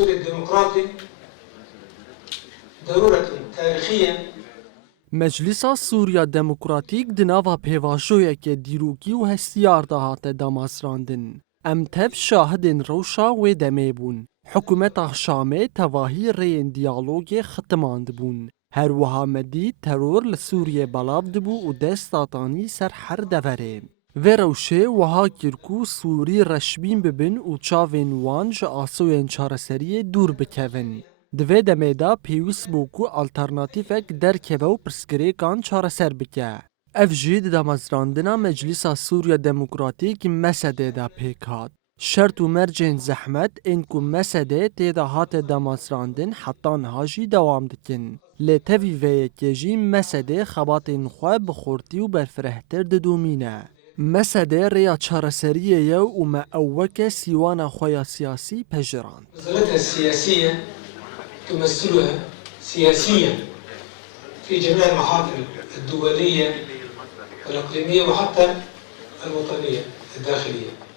سوريا الديمقراطي ضرورة تاريخية. مجلسا سوریا دموکراتیک دناوا پیواژویک دیروکی و هستیار دهات دامازراندن. ام تف شاهدن روشا و دمی بون. حکومت شامه تواهی رین دیالوگ ختماند بون. هر وها مدی ترور لسوریه بلابد بو و دستاتانی سر هر دوره. و روشه وها کرکو سوری رشبین ببن و چاوین وانج آسوین چارسری دور بکوین. دوی دمیدا پیوس بوکو آلترناتیفک درکه و پرسکریکان چارەسەر بکه. اف جی دامازراندنا مجلسا سوریا دموکراتیک مسده دا پیکات. شرط و مرجین زحمت انکو مسده تیدا هات دامازراندن حتی نهاجی دوام دکن. لتوی ویکیجی مسده خباتین خواه بخورتی و برفرهتر ددومینه. مسده ریا چارەسەریه یو و ما اوک سیوان خواه سیاسی پجران. نظرتها السياسية تمثلها سياسيا في جميع المحافل الدولية والإقليمية وحتى الوطنية الداخلية.